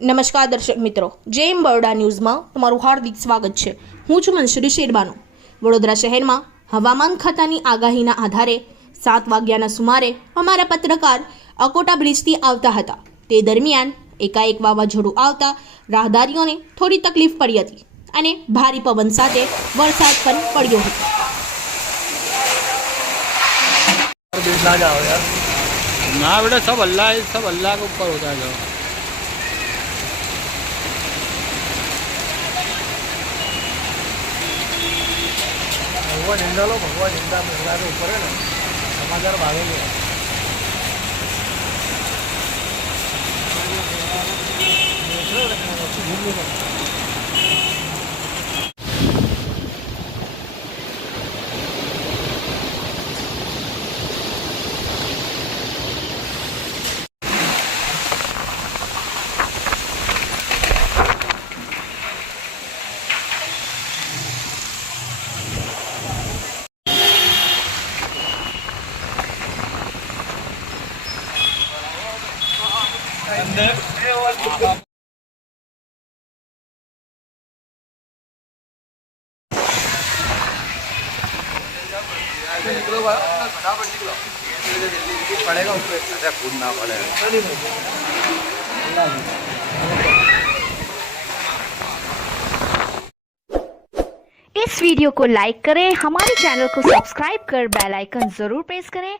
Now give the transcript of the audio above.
નમસ્કાર દર્શક મિત્રો, જેમ બરોડા ન્યૂઝમાં તમારું હાર્દિક સ્વાગત છે। હું છું મંશુરી શેરબાનો। વડોદરા શહેરમાં હવામાન ખાતાની આગાહીના આધારે 7 વાગ્યાના સુમારે અમારા પત્રકાર અકોટા બ્રિજથી આવતા હતા। તે દરમિયાન એકાએક વાવાઝોડું આવતા રાહદારીઓને થોડી તકલીફ પડી હતી અને ભારે પવન સાથે વરસાદ પણ પડ્યો હતો। ना बेटा, सब अल्लाह के ऊपर होता है। भगवान निंदा लो, भगवान निंदा महिला के ऊपर है ना समाचार भागेंगे। पड़ेगा उसको ऐसा कूद ना पड़े। इस वीडियो को लाइक करें, हमारे चैनल को सब्सक्राइब कर बेल आइकन जरूर प्रेस करें